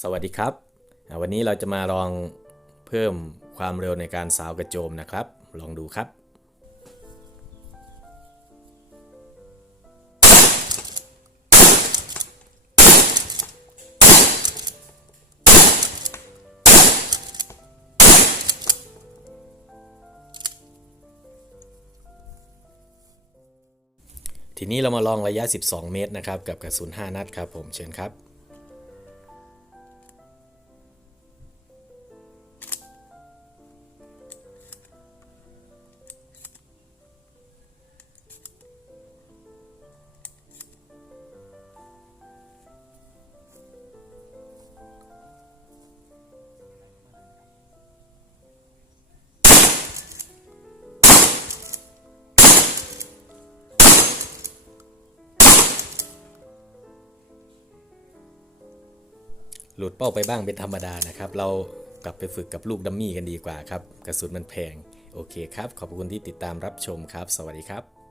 สวัสดีครับ วันนี้เราจะมาลองเพิ่มความเร็วในการสาวกระโจมนะครับ ลองดูครับ ทีนี้เรามาลองระยะ 12 เมตรนะครับ กับกระสุน 5 นัดครับผมเชิญครับ หลุดเป้าไปบ้างเป็นธรรมดานะครับ เรากลับไปฝึกกับลูกดัมมี่กันดีกว่าครับ กระสุนมันแพง โอเคครับ ขอบคุณที่ติดตามรับชมครับ สวัสดีครับ